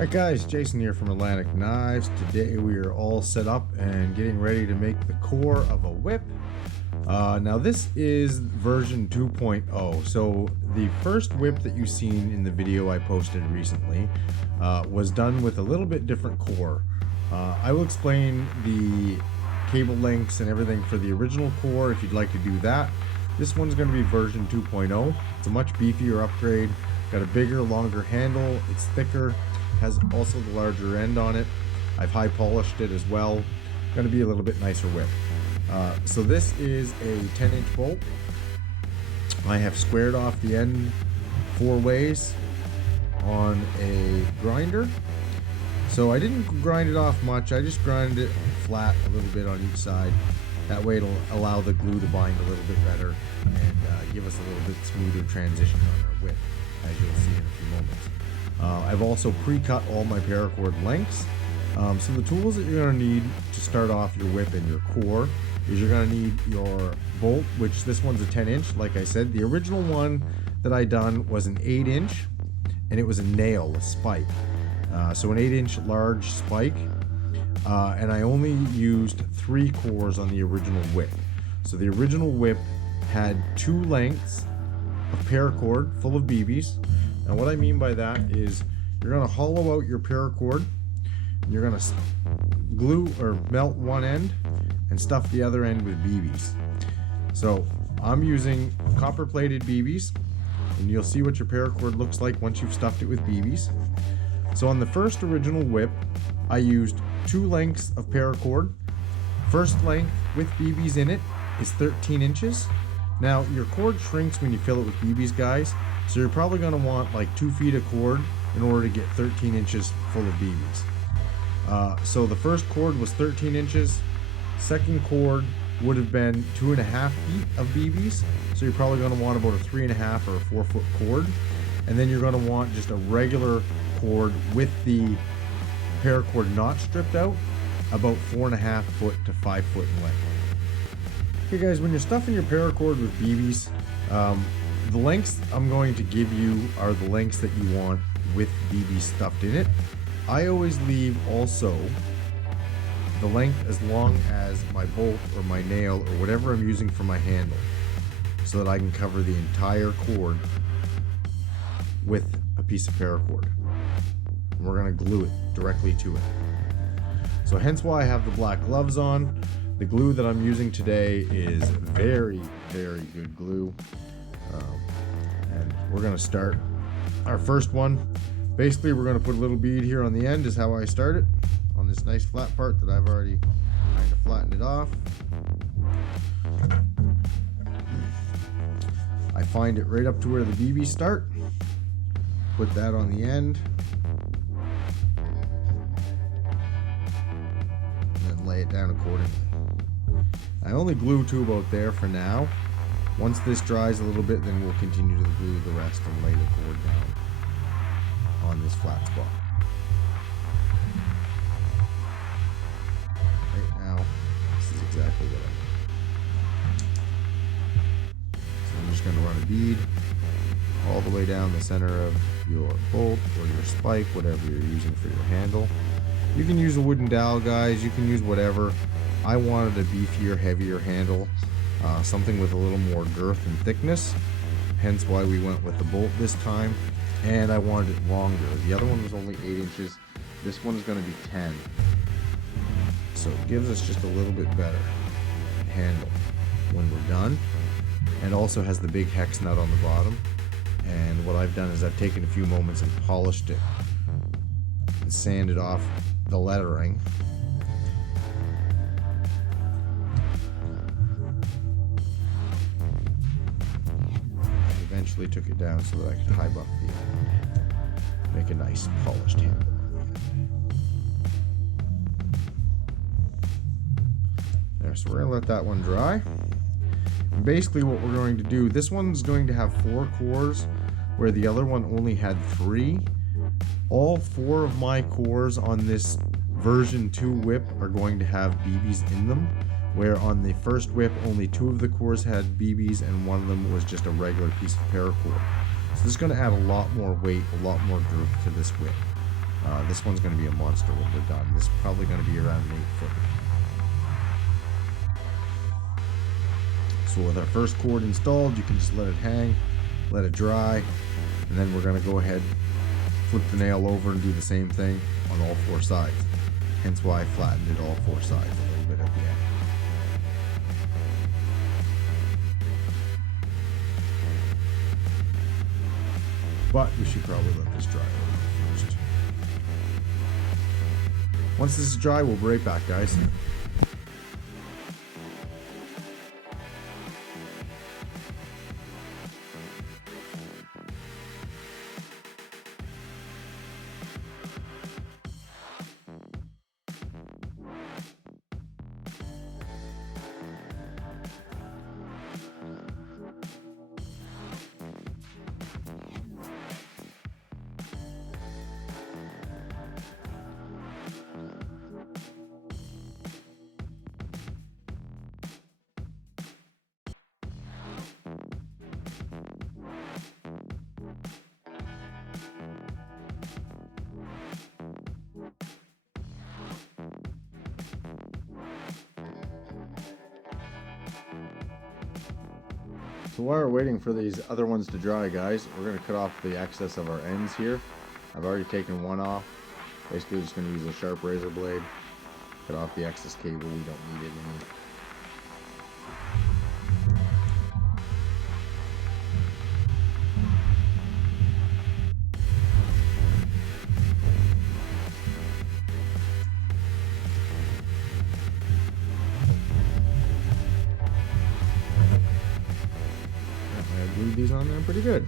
Alright guys, Jason here from Atlantic Knives. Today we are all set up and getting ready to make the core of a whip. Now this is version 2.0, so the first whip that you've seen in the video I posted recently was done with a little bit different core. I will explain the cable lengths and everything for the original core if you'd like to do that. This one's going to be version 2.0. It's a much beefier upgrade, got a bigger, longer handle, it's thicker, has also the larger end on it. I've high polished it as well. Going to be a little bit nicer whip. So this is a 10-inch bolt. I have squared off the end 4 ways on a grinder. So I didn't grind it off much, I just grinded it flat a little bit on each side. That way it'll allow the glue to bind a little bit better and give us a little bit smoother transition on our whip, as you'll see in a few moments. I've also pre-cut all my paracord lengths. So the tools that you're going to need to start off your whip and your core is you're going to need your bolt, which this one's a 10-inch. Like I said, the original one that I done was an 8-inch, and it was a nail, a spike. So an 8-inch large spike, and I only used 3 cores on the original whip. So the original whip had 2 lengths of paracord full of BBs. Now what I mean by that is you're going to hollow out your paracord, and you're going to glue or melt one end and stuff the other end with BBs. So I'm using copper plated BBs, and you'll see what your paracord looks like once you've stuffed it with BBs. So on the first original whip, I used 2 lengths of paracord. First length with BBs in it is 13 inches. Now your cord shrinks when you fill it with BBs, guys, so you're probably going to want like 2 feet of cord in order to get 13 inches full of BBs. So the first cord was 13 inches. Second cord would have been 2.5 feet of BBs, so you're probably going to want about a 3.5 or a 4 foot cord. And then you're going to want just a regular cord with the paracord not stripped out, about 4.5 foot to 5 foot in length. Okay guys, when you're stuffing your paracord with BBs, the lengths I'm going to give you are the lengths that you want with BBs stuffed in it. I always leave also the length as long as my bolt or my nail or whatever I'm using for my handle, so that I can cover the entire cord with a piece of paracord. And we're going to glue it directly to it. So hence why I have the black gloves on. The glue that I'm using today is very, very good glue. And we're going to start our first one. Basically, we're going to put a little bead here on the end is how I start it, on this nice flat part that I've already kind of flattened it off. I find it right up to where the BBs start. Put that on the end. And then lay it down accordingly. I only glue to about there for now. Once this dries a little bit, then we'll continue to glue the rest and lay the cord down on this flat spot. Right now, this is exactly what I do. So I'm just going to run a bead all the way down the center of your bolt or your spike, whatever you're using for your handle. You can use a wooden dowel, guys, you can use whatever. I wanted a beefier, heavier handle, something with a little more girth and thickness, hence why we went with the bolt this time. And I wanted it longer. The other one was only 8 inches. This one is going to be 10. So it gives us just a little bit better handle when we're done. And also has the big hex nut on the bottom. And what I've done is I've taken a few moments and polished it and sanded off the lettering. Eventually took it down so that I could high buff the end, make a nice polished handle. There, so we're gonna let that one dry. And basically what we're going to do, this one's going to have 4 cores where the other one only had 3. All 4 of my cores on this version 2 whip are going to have BBs in them, where on the first whip only 2 of the cores had BBs and 1 of them was just a regular piece of paracord. So this is going to add a lot more weight, a lot more girth to this whip. This one's going to be a monster when we're done. This is probably going to be around an 8-footer. So with our first cord installed, you can just let it hang, let it dry, and then we're going to go ahead, flip the nail over and do the same thing on all 4 sides. Hence why I flattened it all 4 sides a little bit at the end. But we should probably let this dry a little bit first. Once this is dry, we'll be right back, guys. So while we're waiting for these other ones to dry, guys, we're going to cut off the excess of our ends here. I've already taken one off. Basically just going to use a sharp razor blade, cut off the excess cable. We don't need it anymore. Glued these on there pretty good.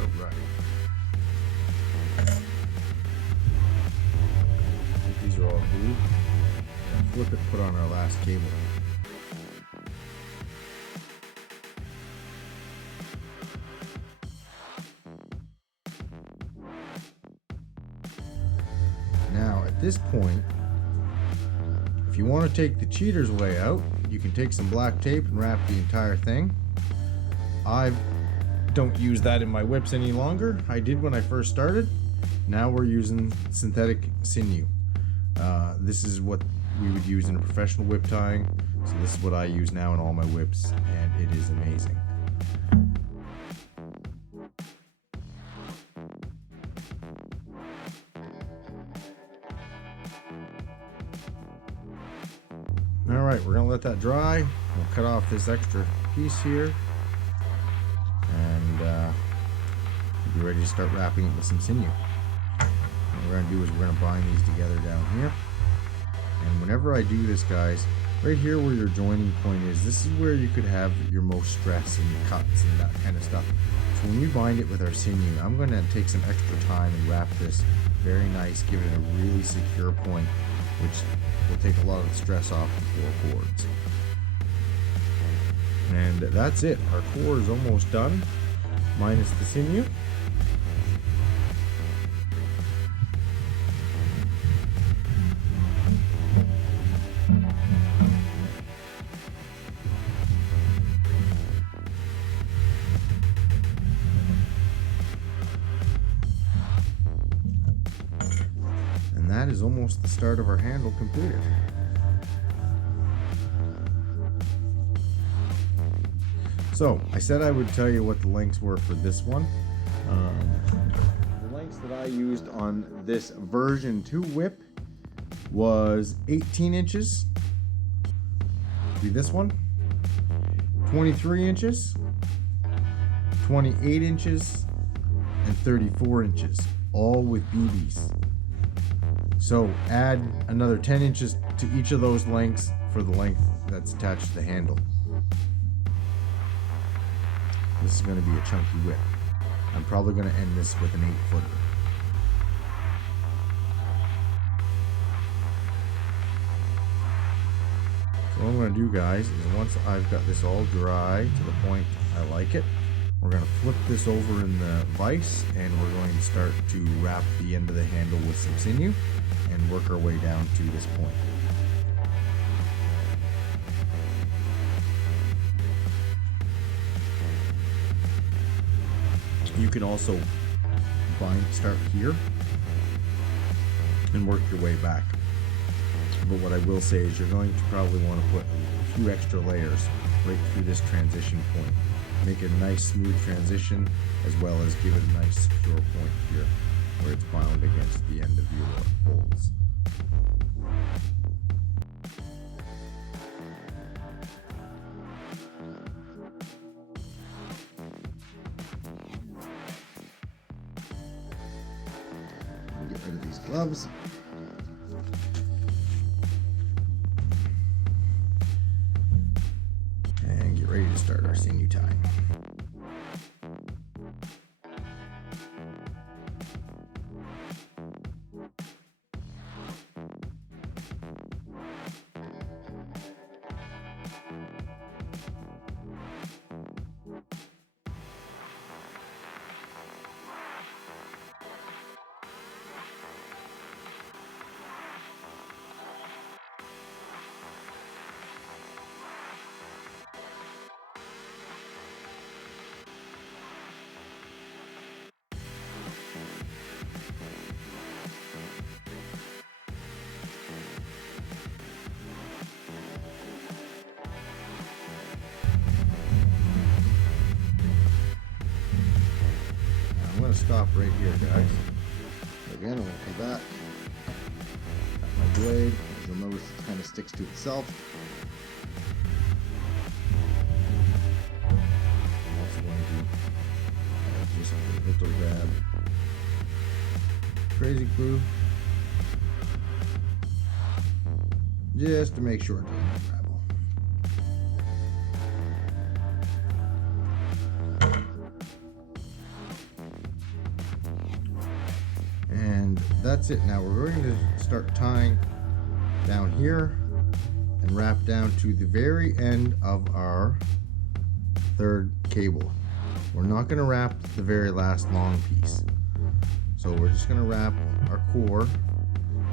Alright. These are all glued. Flip it, put on our last cable. Now at this point, if you want to take the cheater's way out, you can take some black tape and wrap the entire thing. I don't use that in my whips any longer. I did when I first started. Now we're using synthetic sinew. This is what we would use in a professional whip tying. So this is what I use now in all my whips, and it is amazing. Alright, we're going to let that dry. We'll cut off this extra piece here. And we'll be ready to start wrapping it with some sinew. What we're going to do is we're going to bind these together down here. And whenever I do this, guys, right here where your joining point is, this is where you could have your most stress and cuts and that kind of stuff. So when we bind it with our sinew, I'm going to take some extra time and wrap this very nice, give it a really secure point, which will take a lot of the stress off the 4 cords. And that's it. Our core is almost done, minus the sinew. And that is almost the start of our handle completed. So I said I would tell you what the lengths were for this one. The lengths that I used on this version 2 whip was 18 inches. Be this one, 23 inches, 28 inches, and 34 inches, all with BBs. So add another 10 inches to each of those lengths for the length that's attached to the handle. This is going to be a chunky whip. I'm probably going to end this with an 8-footer. So what I'm going to do, guys, is once I've got this all dry to the point I like it, we're going to flip this over in the vise, and we're going to start to wrap the end of the handle with some sinew and work our way down to this point. You can also start here and work your way back. But what I will say is you're going to probably want to put a few extra layers right through this transition point. Make it a nice smooth transition, as well as give it a nice secure point here where it's bound against the end of your holes. Get rid of these gloves. And get ready to start our sinew tying. I'm going to stop right here, guys. Again, I'm going to come back. Got my blade. As you'll notice, it kind of sticks to itself. Also going to just a little dab crazy glue, just to make sure it doesn't unravel. And that's it. Now we're going to start tying down here and wrap down to the very end of our third cable. We're not going to wrap the very last long piece. So we're just going to wrap our core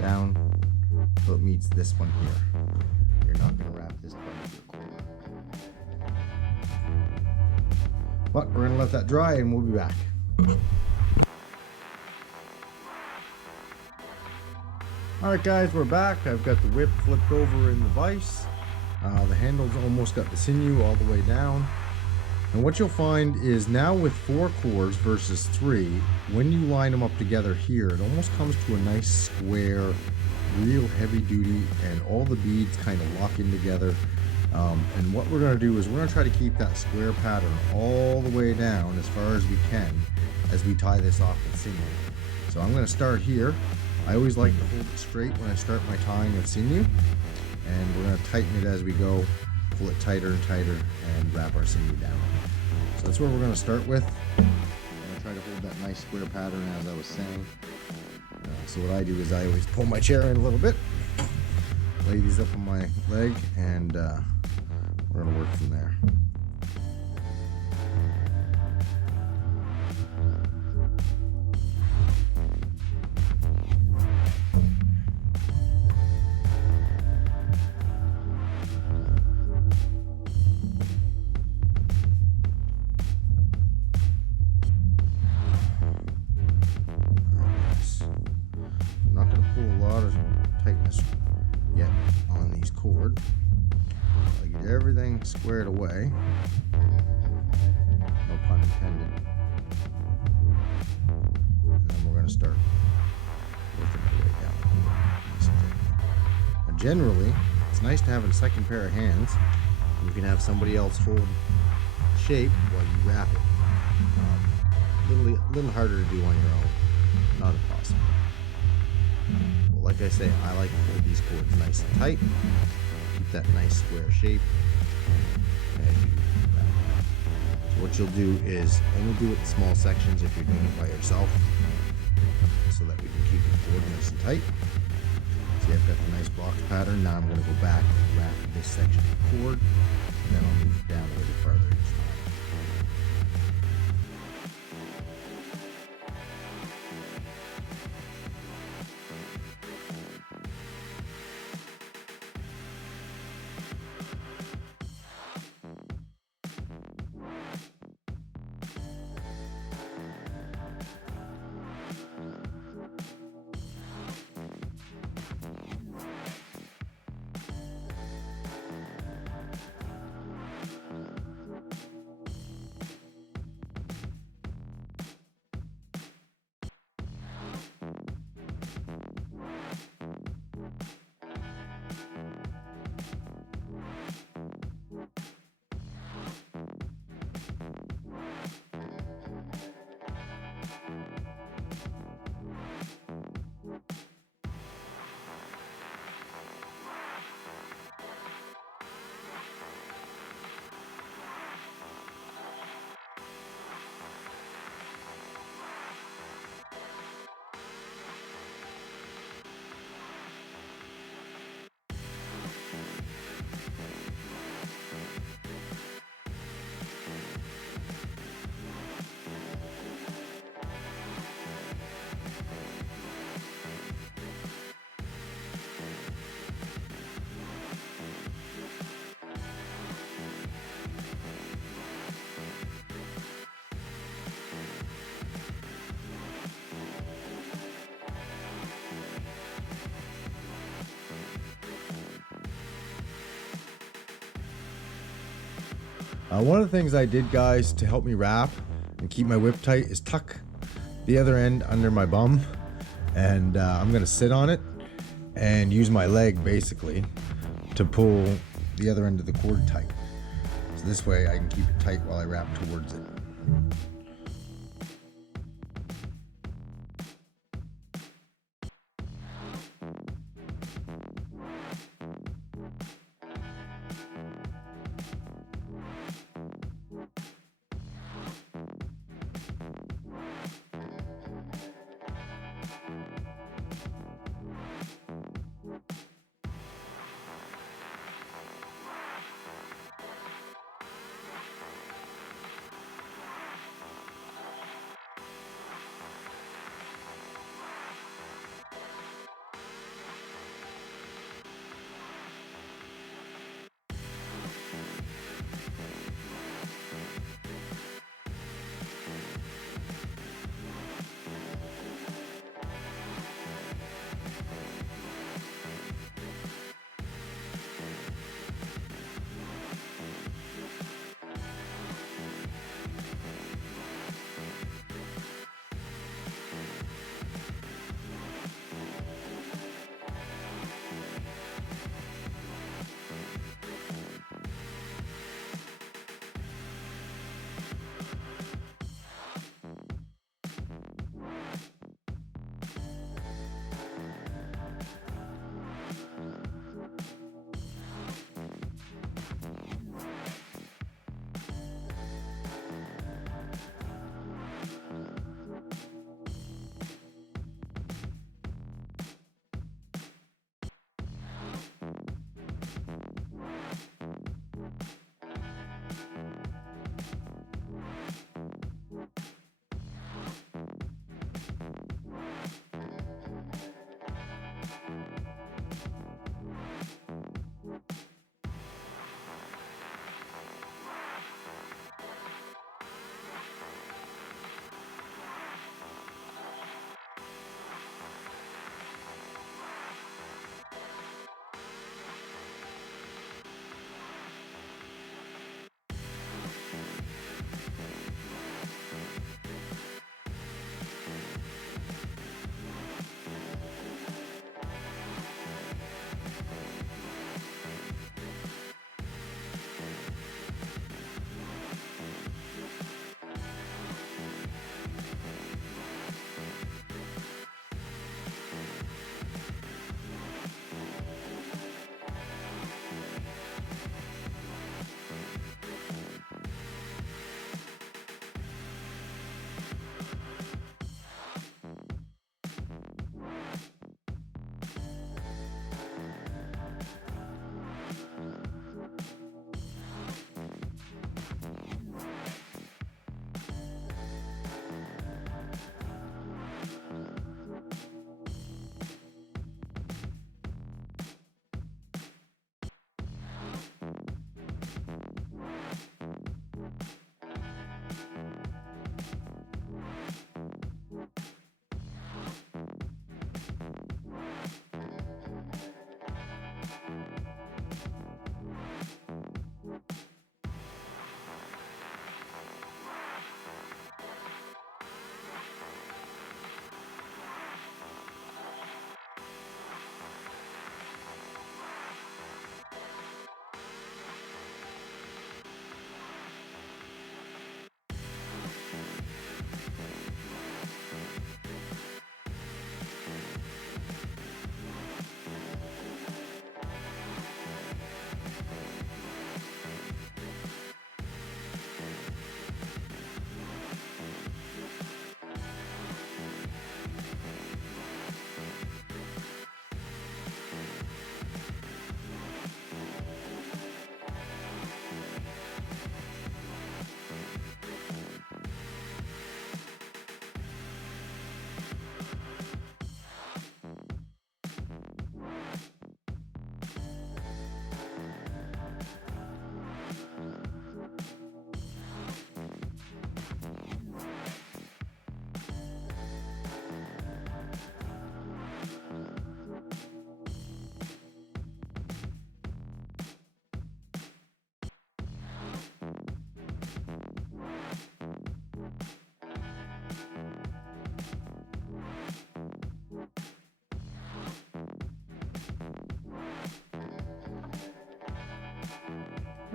down so it meets this one here. You're not going to wrap this part of your core. But we're going to let that dry and we'll be back. Alright guys, we're back. I've got the whip flipped over in the vise. The handle's almost got the sinew all the way down. And what you'll find is now with 4 cores versus 3, when you line them up together here, it almost comes to a nice square, real heavy duty, and all the beads kind of lock in together. And what we're going to do is we're going to try to keep that square pattern all the way down as far as we can as we tie this off with sinew. So I'm going to start here. I always like to hold it straight when I start my tying of sinew, and we're going to tighten it as we go, pull it tighter and tighter, and wrap our sinew down. So that's where we're going to start with. I'm going to try to hold that nice square pattern as I was saying. So what I do is I always pull my chair in a little bit, lay these up on my leg, and we're going to work from there. Yet on these cord, I get everything squared away, no pun intended, and then we're going to start working our way down. Now generally, it's nice to have a second pair of hands. You can have somebody else hold the shape while you wrap it. Little harder to do on your own, not impossible. Like I say, I like to hold these cords nice and tight, keep that nice square shape as you wrap it. So what you'll do is only do it in small sections if you're doing it by yourself, so that we can keep the cord nice and tight. See, I've got the nice box pattern. Now I'm going to go back and wrap this section of the cord, and then I'll move it down a little further each time. One of the things I did, guys, to help me wrap and keep my whip tight is tuck the other end under my bum, and I'm gonna sit on it and use my leg basically to pull the other end of the cord tight. So this way I can keep it tight while I wrap towards it.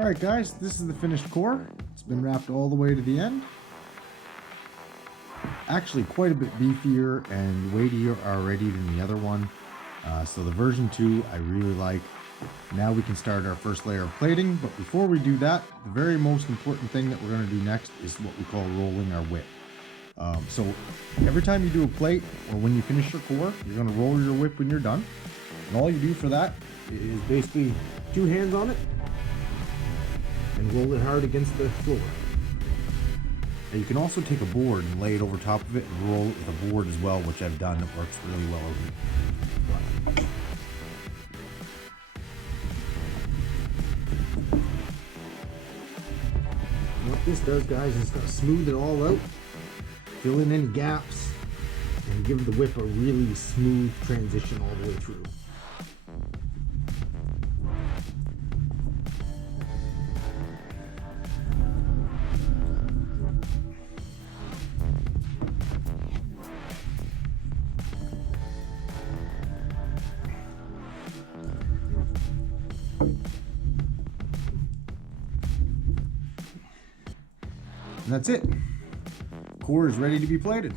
Alright guys, this is the finished core. It's been wrapped all the way to the end. Actually quite a bit beefier and weightier already than the other one. So the version 2 I really like. Now we can start our first layer of plating, but before we do that, the very most important thing that we're going to do next is what we call rolling our whip. So every time you do a plate or when you finish your core, you're going to roll your whip when you're done. And all you do for that is basically 2 hands on it and roll it hard against the floor. Now you can also take a board and lay it over top of it and roll it with a board as well, which I've done. It works really well over here. What this does, guys, is to smooth it all out, fill in any gaps, and give the whip a really smooth transition all the way through. And that's it. Core is ready to be plated.